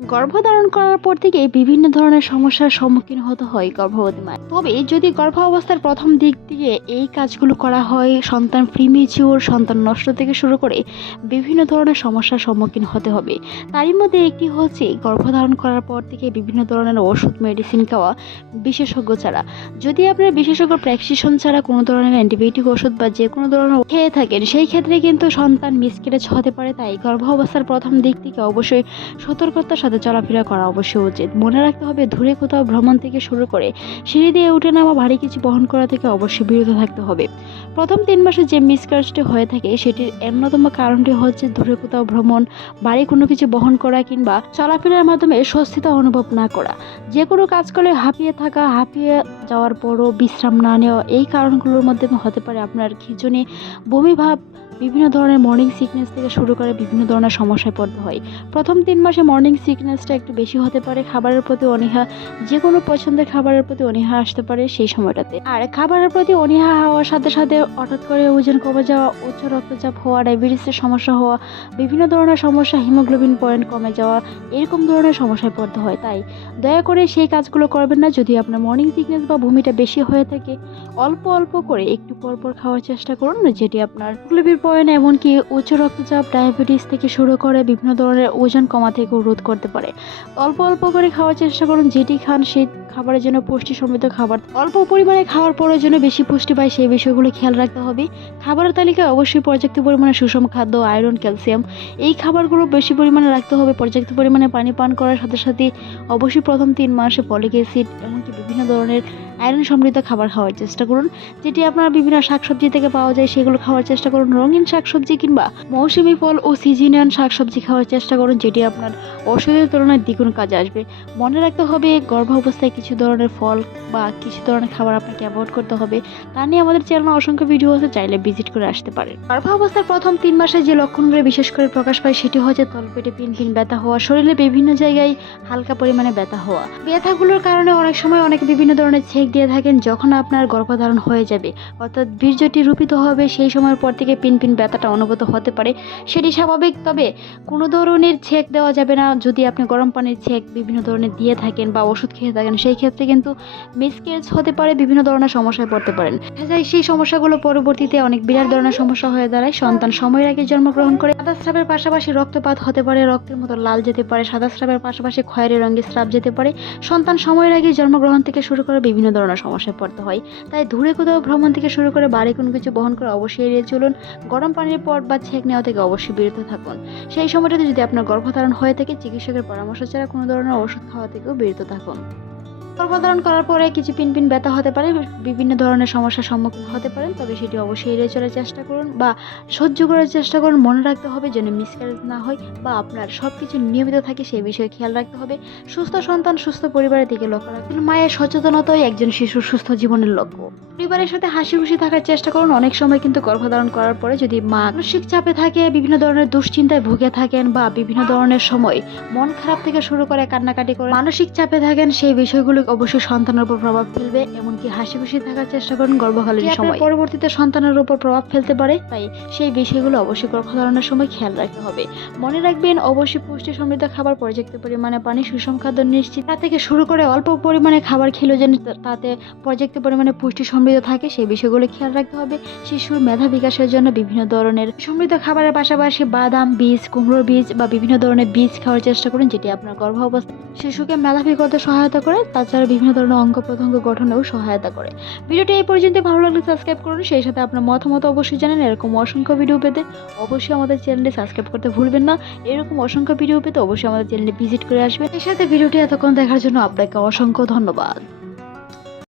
গর্ভধারণ করার পর থেকে বিভিন্ন ধরনের সমস্যার সম্মুখীন হতে হয় গর্ভবতী মায়ের। তবে যদি গর্ভাবস্থার প্রথম দিক থেকে এই কাজগুলো করা হয়, সন্তান প্রিমেচিওর, সন্তান নষ্ট থেকে শুরু করে বিভিন্ন ধরনের সমস্যার সম্মুখীন হতে হবে। তারই মধ্যে একটি হচ্ছে গর্ভধারণ করার পর থেকে বিভিন্ন ধরনের ওষুধ মেডিসিন খাওয়া বিশেষজ্ঞ ছাড়া। যদি আপনার বিশেষজ্ঞ প্রেসক্রিপশন ছাড়া কোনো ধরনের অ্যান্টিবায়োটিক ওষুধ বা যে কোনো ধরনের খেয়ে থাকেন, সেই ক্ষেত্রে কিন্তু সন্তান মিসক্যারেজ হতে পারে। তাই গর্ভাবস্থার প্রথম দিক থেকে অবশ্যই সতর্কতার সাথে চলাফেরা করা অবশ্যই উচিত। মনে রাখতে হবে, দূরে কোথাও ভ্রমণ থেকে শুরু করে সিঁড়ি দিয়ে উঠে নামা, ভারী কিছু বহন করা থেকে অবশ্যই বিরত থাকতে হবে। প্রথম 3 মাসে যে মিসক্যারেজটি হয়ে থাকে সেটির অন্যতম কারণটি হচ্ছে দূরে কোথাও ভ্রমণ, ভারী কোনো কিছু বহন করা কিংবা চলাফেরার মাধ্যমে স্বস্তিতা অনুভব না করা। যে কোনো কাজ করলে হাঁপিয়ে থাকা, হাঁপিয়ে যাওয়ার পরও বিশ্রাম না নেওয়া, এই কারণগুলোর মধ্যে হতে পারে আপনার খিঁচুনি, বমি ভাব, বিভিন্ন ধরনের মর্নিং সিকনেস থেকে শুরু করে বিভিন্ন ধরনের সমস্যায় পড়তে হয়। প্রথম 3 মাসে মর্নিং সিকনেসটা একটু বেশি হতে পারে। খাবারের প্রতি অনীহা, যে কোনো পছন্দের খাবারের প্রতি অনীহা আসতে পারে সেই সময়টাতে। আর খাবারের প্রতি অনীহা হওয়ার সাথে সাথে হঠাৎ করে ওজন কমে যাওয়া, উচ্চ রক্তচাপ হওয়া, ডায়াবেটিসের সমস্যা হওয়া, বিভিন্ন ধরনের সমস্যা, হিমোগ্লোবিন পয়েন্ট কমে যাওয়া, এরকম ধরনের সমস্যায় পড়তে হয়। তাই দয়া করে সেই কাজগুলো করবেন না। যদি আপনার মর্নিং সিকনেস বা বমিটা বেশি হয়ে থাকে, অল্প অল্প করে একটু পরপর খাওয়ার চেষ্টা করুন, যেটি আপনার হিমোগ্লোবিন পয়েন্ট এমনকি উচ্চ রক্তচাপ, ডায়াবেটিস থেকে শুরু করে বিভিন্ন ধরনের ওজন কমা থেকেও রোধ করতে পারে। অল্প অল্প করে খাওয়ার চেষ্টা করুন। যেটি খান সেই খাবারের জন্য পুষ্টি সমৃদ্ধ খাবার, অল্প পরিমাণে খাওয়ার পরের জন্য বেশি পুষ্টি পায়, সেই বিষয়গুলো খেয়াল রাখতে হবে। খাবারের তালিকায় অবশ্যই পর্যাপ্ত পরিমাণে সুষম খাদ্য, আয়রন, ক্যালসিয়াম, এই খাবারগুলো বেশি পরিমাণে রাখতে হবে। পর্যাপ্ত পরিমাণে পানি পান করার সাথে সাথে অবশ্যই প্রথম 3 মাসে ফলিক অ্যাসিড এমনকি বিভিন্ন ধরনের আয়রন সমৃদ্ধ খাবার খাওয়ার চেষ্টা করুন, যেটি আপনার বিভিন্ন শাকসবজি থেকে পাওয়া যায়, সেগুলো খাওয়ার চেষ্টা করুন। রঙিন শাকসবজি কিংবা মৌসুমী ফল ও সিজনিয়ান শাকসবজি খাওয়ার চেষ্টা করুন, যেটি আপনার ওষুধের তুলনায় দ্বিগুণ কাজে আসবে। মনে রাখতে হবে, গর্ভাবস্থায় কিছু ধরনের ফল বা কিছু ধরনের খাবার আপনাকে অ্যাভয়েড করতে হবে। তা নিয়ে আমাদের চ্যানেলে অসংখ্য ভিডিও আছে, চাইলে ভিজিট করে আসতে পারেন। গর্ভাবস্থার প্রথম 3 মাসে যে লক্ষণগুলো বিশেষ করে প্রকাশ পায় সেটি হচ্ছে তলপেটে পিন ব্যথা হওয়া, শরীরে বিভিন্ন জায়গায় হালকা পরিমাণে ব্যথা হওয়া। ব্যথাগুলোর কারণে অনেক সময় অনেক বিভিন্ন ধরনের ছেক দিয়ে থাকেন। যখন আপনার গর্ভধারণ হয়ে যাবে, অর্থাৎ বীর্যটি রূপিত হবে, সেই সময়ের পর থেকে পিন ব্যথাটা অনুভূত হতে পারে। সেটি স্বাভাবিক, তবে কোনো ধরনের ছেক দেওয়া যাবে না। যদি আপনি গরম পানির ছেক বিভিন্ন ধরনের দিয়ে থাকেন বা ওষুধ খেয়ে থাকেন, সেই ক্ষেত্রে কিন্তু মিসক্যারেজ হতে পারে, বিভিন্ন ধরনের সমস্যায় পড়তে পারেন। সেই সমস্যাগুলো পরবর্তীতে অনেক বিরাট ধরনের সমস্যা হয়ে দাঁড়ায়। সন্তান সময়ের আগে জন্মগ্রহণ করে সাদা স্রাবের পাশাপাশি রক্তপাত হতে পারে, রক্তের মতো লাল যেতে পারে, সাদা স্রাবের পাশাপাশি খয়েরি রঙের স্রাব যেতে পারে। সন্তান সময়ের আগে জন্মগ্রহণ থেকে শুরু করে বিভিন্ন ধরনের সমস্যায় পড়তে হয়। তাই দূরে কোথাও ভ্রমণ থেকে শুরু করে বাড়ি কোনো কিছু বহন করে অবশ্যই এড়িয়ে চলুন। গরম পানির পট বা ছেঁক নেওয়া থেকে অবশ্যই বিরত থাকুন। সেই সময়টাতে যদি আপনার গর্ভধারণ হয়ে থাকে, চিকিৎসকের পরামর্শ ছাড়া কোনো ধরনের ওষুধ খাওয়া থেকেও বিরত থাকুন। গর্ভধারণ করার পরে কিছু পিন ব্যথা হতে পারে, বিভিন্ন ধরনের সমস্যার সম্মুখীন হতে পারেন, তবে সেটি অবশ্যই এড়িয়ে চলার চেষ্টা করুন বা সহ্য করার চেষ্টা করুন। মনে রাখতে হবে যেন মিসক্যারেজ না হয় বা আপনার সব কিছু নিয়মিত থাকে, সেই বিষয়ে খেয়াল রাখতে হবে। সুস্থ সন্তান, সুস্থ পরিবারের দিকে লক্ষ্য রাখুন। মায়ের সচেতনতাই একজন শিশুর সুস্থ জীবনের লক্ষ্য। পরিবারের সাথে হাসি খুশি থাকার চেষ্টা করুন। অনেক সময় কিন্তু গর্ভধারণ করার পরে যদি মা মানসিক চাপে থাকে, বিভিন্ন ধরনের দুশ্চিন্তায় ভুগে থাকেন বা বিভিন্ন ধরনের সময় মন খারাপ থেকে শুরু করে কান্নাকাটি করে মানসিক চাপে থাকেন, সেই বিষয়গুলো অবশ্যই সন্তানের উপর প্রভাব ফেলবে। এমনকি হাসি খুশি থাকার চেষ্টা করুন গর্ভকালীন সময়, পরবর্তীতে সন্তানের উপর প্রভাব ফেলতে পারে। তাই সেই বিষয়গুলো অবশ্যই গর্ভধারণের সময় খেয়াল রাখতে হবে। মনে রাখবেন, অবশ্যই পুষ্টি সমৃদ্ধ খাবার, পর্যাপ্ত পরিমাণে পানি, সুষম খাদ্য নিশ্চিত, তা থেকে শুরু করে অল্প পরিমাণে খাবার খেলেও যেন তাতে পর্যাপ্ত পরিমাণে পুষ্টি সমৃদ্ধ থাকে, সেই বিষয়গুলো খেয়াল রাখতে হবে। শিশুর মেধা বিকাশের জন্য বিভিন্ন ধরনের সমৃদ্ধ খাবারের পাশাপাশি বাদাম বীজ, কুমড়োর বীজ বা বিভিন্ন ধরনের বীজ খাওয়ার চেষ্টা করুন, যেটি আপনার গর্ভাবস্থায় শিশুকে মেধাবী করতে সহায়তা করে। তাছাড়া বিভিন্ন ধরনের অঙ্গ প্রত্যঙ্গ গঠনেও সহায়তা করে। ভিডিওটি এই পর্যন্ত ভালো লাগলে সাবস্ক্রাইব করুন, সেই সাথে আপনার মতামত অবশ্যই জানান। এরকম অসংখ্য ভিডিও পেতে অবশ্যই আমাদের চ্যানেলটি সাবস্ক্রাইব করতে ভুলবেন না। এরকম অসংখ্য ভিডিও পেতে অবশ্যই আমাদের চ্যানেলে ভিজিট করে আসবেন। এর সাথে ভিডিওটি এতক্ষণ দেখার জন্য আপনাকে অসংখ্য ধন্যবাদ।